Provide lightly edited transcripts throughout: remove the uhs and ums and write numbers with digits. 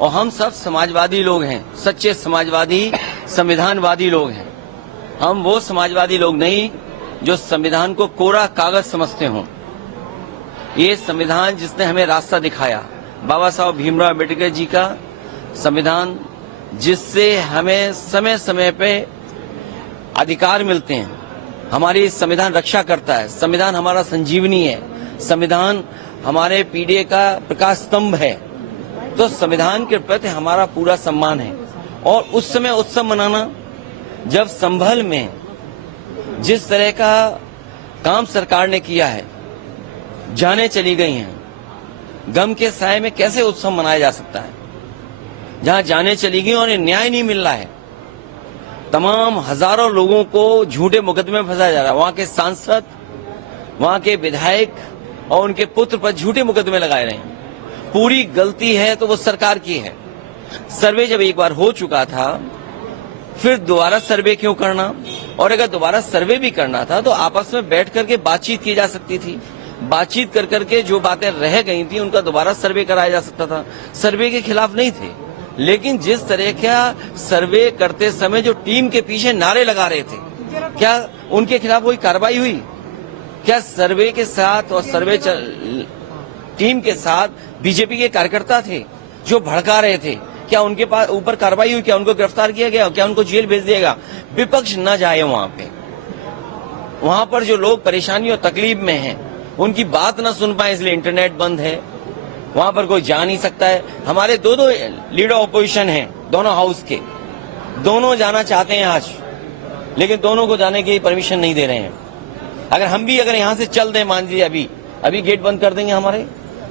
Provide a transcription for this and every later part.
और हम सब समाजवादी लोग हैं, सच्चे समाजवादी संविधानवादी लोग हैं। हम वो समाजवादी लोग नहीं जो संविधान को कोरा कागज समझते हों। ये संविधान जिसने हमें रास्ता दिखाया, बाबा साहब भीमराव अम्बेडकर जी का संविधान, जिससे हमें समय समय पे अधिकार मिलते हैं। हमारी संविधान रक्षा करता है, संविधान हमारा संजीवनी है, संविधान हमारे पीढ़ी का प्रकाश स्तंभ है। तो संविधान के प्रति हमारा पूरा सम्मान है। और उस समय उत्सव मनाना, जब संभल में जिस तरह का काम सरकार ने किया है, जाने चली गई हैं, गम के साए में कैसे उत्सव मनाया जा सकता है जहां जाने चली गई और न्याय नहीं मिल रहा है। तमाम हजारों लोगों को झूठे मुकदमे में फंसाया जा रहा है। वहां के सांसद, वहां के विधायक और उनके पुत्र पर झूठे मुकदमे लगाए रहे हैं। पूरी गलती है तो वो सरकार की है। सर्वे जब एक बार हो चुका था, फिर दोबारा सर्वे क्यों करना? और अगर दोबारा सर्वे भी करना था तो आपस में बैठ करके बातचीत की जा सकती थी। बातचीत कर करके जो बातें रह गई थी उनका दोबारा सर्वे कराया जा सकता था। सर्वे के खिलाफ नहीं थे, लेकिन जिस तरह का सर्वे करते समय जो टीम के पीछे नारे लगा रहे थे, क्या उनके खिलाफ कोई कार्रवाई हुई? क्या सर्वे के साथ और सर्वे टीम के साथ बीजेपी के कार्यकर्ता थे जो भड़का रहे थे? क्या उनके पास ऊपर कार्रवाई हुई? क्या उनको गिरफ्तार किया गया? क्या उनको जेल भेज दिया गया? विपक्ष न जाए वहां पे। वहां पर जो लोग परेशानी और तकलीफ में हैं, उनकी बात न सुन पाए, इसलिए इंटरनेट बंद है। वहां पर कोई जा नहीं सकता है। हमारे दो लीडर ऑपोजिशन हैं, दोनों हाउस के, दोनों जाना चाहते हैं आज, लेकिन दोनों को जाने की परमिशन नहीं दे रहे हैं। अगर हम भी यहां से चल दें, मान लीजिए अभी गेट बंद कर देंगे,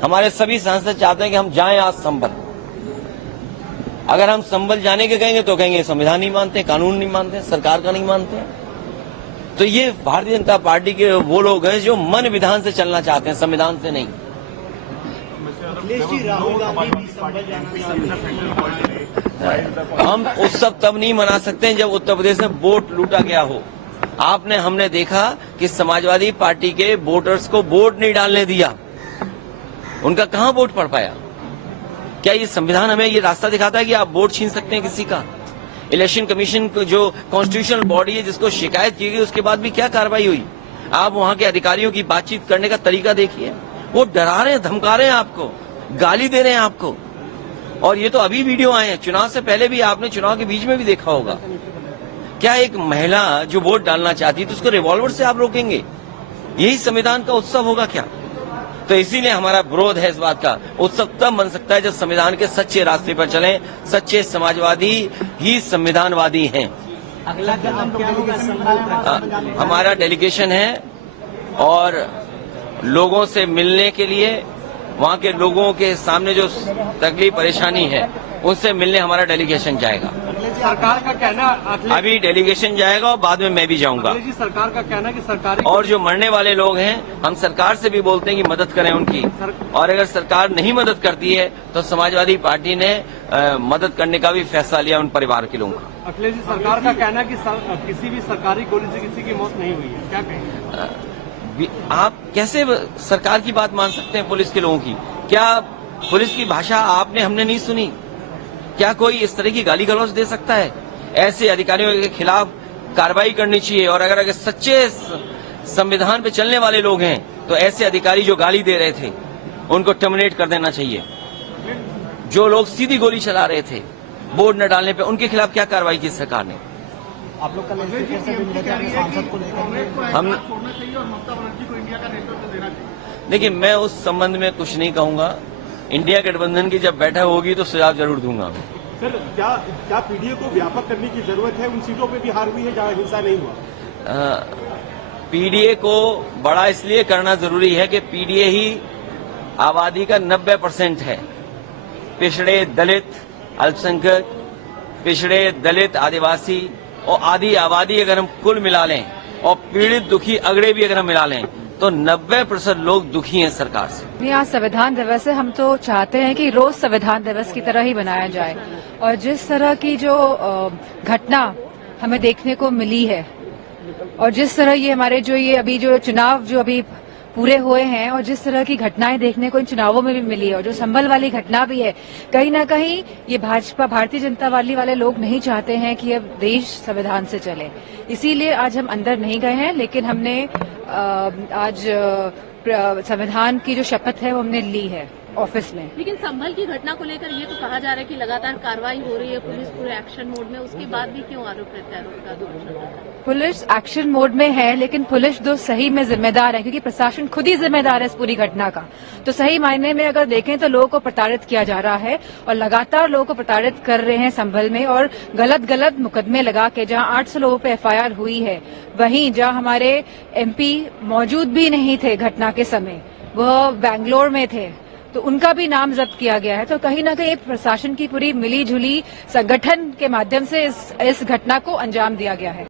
हमारे सभी सांसद चाहते हैं कि हम जाएं आज संभल। अगर हम संभल जाने के कहेंगे तो कहेंगे संविधान नहीं मानते, कानून नहीं मानते, सरकार का नहीं मानते। तो ये भारतीय जनता पार्टी के वो लोग हैं जो मन विधान से चलना चाहते हैं, संविधान से नहीं। हम उत्सव तब नहीं मना सकते जब उत्तर प्रदेश में वोट लूटा गया हो। हमने देखा कि समाजवादी पार्टी के वोटर्स को वोट नहीं डालने दिया, उनका कहां वोट पड़ पाया? क्या ये संविधान हमें ये रास्ता दिखाता है कि आप वोट छीन सकते हैं किसी का? इलेक्शन कमीशन जो कॉन्स्टिट्यूशनल बॉडी है, जिसको शिकायत की गई, उसके बाद भी क्या कार्रवाई हुई? आप वहां के अधिकारियों की बातचीत करने का तरीका देखिए। वो डरा रहे हैं, धमका रहे हैं आपको, गाली दे रहे हैं आपको। और ये तो अभी वीडियो आए हैं, चुनाव से पहले भी आपने चुनाव के बीच में भी देखा होगा। क्या एक महिला जो वोट डालना चाहती है तो उसको रिवॉल्वर से आप रोकेंगे? यही संविधान का उत्सव होगा क्या? तो इसीलिए हमारा विरोध है इस बात का। उत्सव तब बन सकता है जब संविधान के सच्चे रास्ते पर चलें। सच्चे समाजवादी ही संविधानवादी हैं। अगला कदम क्या होगा? हमारा डेलीगेशन है और लोगों से मिलने के लिए, वहां के लोगों के सामने जो तकलीफ परेशानी है उनसे मिलने हमारा डेलीगेशन जाएगा। सरकार का कहना, अभी डेलीगेशन जाएगा और बाद में मैं भी जाऊंगा। सरकार का कहना कि सरकारी और जो मरने वाले लोग हैं, हम सरकार से भी बोलते हैं कि मदद करें उनकी। और अगर सरकार नहीं मदद करती है तो समाजवादी पार्टी ने मदद करने का भी फैसला लिया उन परिवार के लोगों का। अखिलेश जी, सरकार का कहना है कि किसी भी सरकारी गोली से किसी की मौत नहीं हुई है, क्या कहेंगे? आप कैसे सरकार की बात मान सकते हैं पुलिस के लोगों की? क्या पुलिस की भाषा हमने नहीं सुनी? क्या कोई इस तरह की गाली गलौज दे सकता है? ऐसे अधिकारियों के खिलाफ कार्रवाई करनी चाहिए। और अगर सच्चे संविधान पे चलने वाले लोग हैं तो ऐसे अधिकारी जो गाली दे रहे थे उनको टर्मिनेट कर देना चाहिए। जो लोग सीधी गोली चला रहे थे वोट न डालने पे, उनके खिलाफ क्या कार्रवाई की सरकार ने? आप लोग सांसद को हम देखिए, मैं उस संबंध में कुछ नहीं कहूंगा। इंडिया गठबंधन की जब बैठक होगी तो सुझाव जरूर दूंगा। सर, क्या पीडीए को व्यापक करने की जरूरत है? उन सीटों पे भी हार हुई है जहां हिंसा नहीं हुआ। पीडीए को बड़ा इसलिए करना जरूरी है कि पीडीए ही आबादी का 90% है। पिछड़े, दलित, अल्पसंख्यक, पिछड़े, दलित, आदिवासी और आधी आबादी अगर हम कुल मिला लें और पीड़ित, दुखी, अगड़े भी अगर हम मिला लें तो 90% लोग दुखी हैं सरकार से। आज संविधान दिवस है, हम तो चाहते हैं कि रोज संविधान दिवस की तरह ही बनाया जाए। और जिस तरह की जो घटना हमें देखने को मिली है और जिस तरह ये हमारे जो ये अभी जो चुनाव जो अभी पूरे हुए हैं और जिस तरह की घटनाएं देखने को इन चुनावों में भी मिली है और जो संभल वाली घटना भी है, कहीं ना कहीं ये भाजपा भारतीय जनता पार्टी वाले लोग नहीं चाहते हैं कि अब देश संविधान से चले। इसीलिए आज हम अंदर नहीं गए हैं, लेकिन हमने आज संविधान की जो शपथ है वो हमने ली है ऑफिस में। लेकिन संभल की घटना को लेकर ये तो कहा जा रहा है कि लगातार कार्रवाई हो रही है, पुलिस पूरे एक्शन मोड में, उसके बाद भी क्यों आरोप प्रत्यारोप का दोष लगा? पुलिस एक्शन मोड में है, लेकिन पुलिस तो सही में जिम्मेदार है, क्योंकि प्रशासन खुद ही जिम्मेदार है इस पूरी घटना का। तो सही मायने में अगर देखें तो लोगों को प्रताड़ित किया जा रहा है और लगातार लोगों को प्रताड़ित कर रहे हैं संभल में, और गलत मुकदमे लगा के जहां 800 लोगों पे एफआईआर हुई है, वहीं जहां हमारे एमपी मौजूद भी नहीं थे घटना के समय, वह बैंगलोर में थे, तो उनका भी नाम जब्त किया गया है। तो कहीं ना कहीं एक प्रशासन की पूरी मिली जुली संगठन के माध्यम से इस घटना को अंजाम दिया गया है।